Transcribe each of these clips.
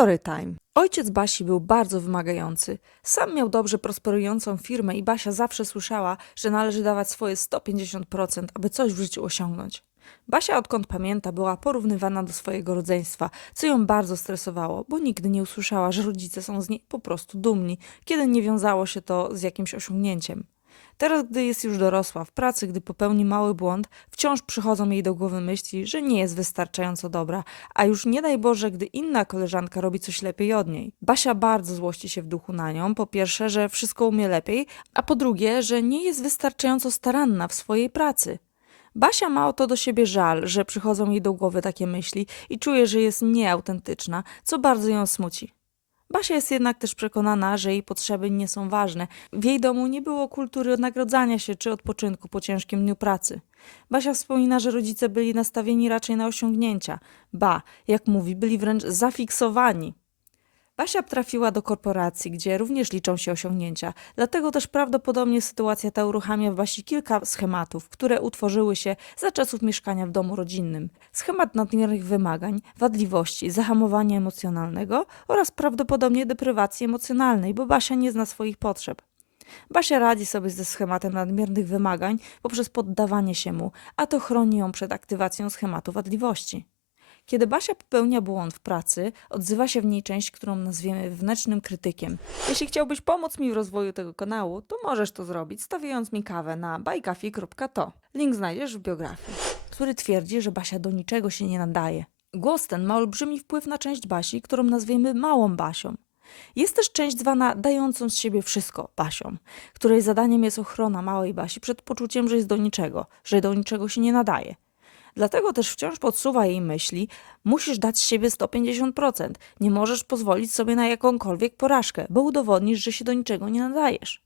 Storytime. Ojciec Basi był bardzo wymagający. Sam miał dobrze prosperującą firmę i Basia zawsze słyszała, że należy dawać swoje 150%, aby coś w życiu osiągnąć. Basia odkąd pamięta była porównywana do swojego rodzeństwa, co ją bardzo stresowało, bo nigdy nie usłyszała, że rodzice są z niej po prostu dumni, kiedy nie wiązało się to z jakimś osiągnięciem. Teraz, gdy jest już dorosła, w pracy, gdy popełni mały błąd, wciąż przychodzą jej do głowy myśli, że nie jest wystarczająco dobra, a już nie daj Boże, gdy inna koleżanka robi coś lepiej od niej. Basia bardzo złości się w duchu na nią, po pierwsze, że wszystko umie lepiej, a po drugie, że nie jest wystarczająco staranna w swojej pracy. Basia ma o to do siebie żal, że przychodzą jej do głowy takie myśli i czuje, że jest nieautentyczna, co bardzo ją smuci. Basia jest jednak też przekonana, że jej potrzeby nie są ważne. W jej domu nie było kultury nagrodzania się czy odpoczynku po ciężkim dniu pracy. Basia wspomina, że rodzice byli nastawieni raczej na osiągnięcia. Ba, jak mówi, byli wręcz zafiksowani. Basia trafiła do korporacji, gdzie również liczą się osiągnięcia, dlatego też prawdopodobnie sytuacja ta uruchamia w Basi kilka schematów, które utworzyły się za czasów mieszkania w domu rodzinnym. Schemat nadmiernych wymagań, wadliwości, zahamowania emocjonalnego oraz prawdopodobnie deprywacji emocjonalnej, bo Basia nie zna swoich potrzeb. Basia radzi sobie ze schematem nadmiernych wymagań poprzez poddawanie się mu, a to chroni ją przed aktywacją schematu wadliwości. Kiedy Basia popełnia błąd w pracy, odzywa się w niej część, którą nazwiemy wewnętrznym krytykiem. Jeśli chciałbyś pomóc mi w rozwoju tego kanału, to możesz to zrobić, stawiając mi kawę na bajkafi.to. Link znajdziesz w biografii. Który twierdzi, że Basia do niczego się nie nadaje. Głos ten ma olbrzymi wpływ na część Basi, którą nazwiemy małą Basią. Jest też część zwana dającą z siebie wszystko Basią, której zadaniem jest ochrona małej Basi przed poczuciem, że jest do niczego, że do niczego się nie nadaje. Dlatego też wciąż podsuwa jej myśli, musisz dać z siebie 150%, nie możesz pozwolić sobie na jakąkolwiek porażkę, bo udowodnisz, że się do niczego nie nadajesz.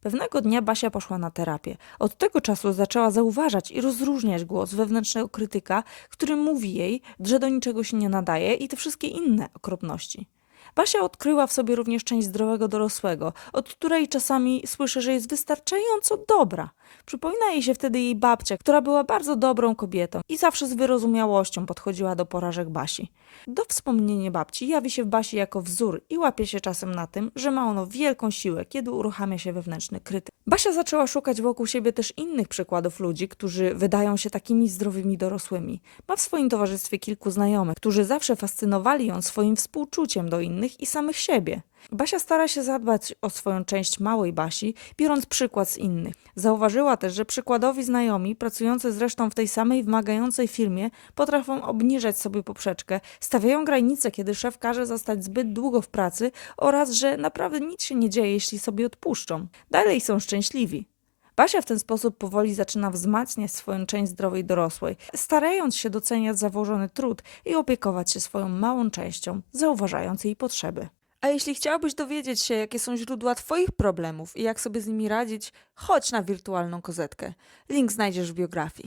Pewnego dnia Basia poszła na terapię. Od tego czasu zaczęła zauważać i rozróżniać głos wewnętrznego krytyka, który mówi jej, że do niczego się nie nadaje i te wszystkie inne okropności. Basia odkryła w sobie również część zdrowego dorosłego, od której czasami słyszy, że jest wystarczająco dobra. Przypomina jej się wtedy jej babcia, która była bardzo dobrą kobietą i zawsze z wyrozumiałością podchodziła do porażek Basi. Do wspomnienia babci jawi się w Basi jako wzór i łapie się czasem na tym, że ma ono wielką siłę, kiedy uruchamia się wewnętrzny krytyk. Basia zaczęła szukać wokół siebie też innych przykładów ludzi, którzy wydają się takimi zdrowymi dorosłymi. Ma w swoim towarzystwie kilku znajomych, którzy zawsze fascynowali ją swoim współczuciem do innych i samych siebie. Basia stara się zadbać o swoją część małej Basi, biorąc przykład z innych. Zauważyła też, że przykładowi znajomi, pracujący zresztą w tej samej wymagającej firmie, potrafią obniżać sobie poprzeczkę, stawiają granice, kiedy szef każe zostać zbyt długo w pracy oraz, że naprawdę nic się nie dzieje, jeśli sobie odpuszczą. Dalej są szczęśliwi. Basia w ten sposób powoli zaczyna wzmacniać swoją część zdrowej dorosłej, starając się doceniać założony trud i opiekować się swoją małą częścią, zauważając jej potrzeby. A jeśli chciałbyś dowiedzieć się, jakie są źródła Twoich problemów i jak sobie z nimi radzić, chodź na wirtualną kozetkę. Link znajdziesz w biografii.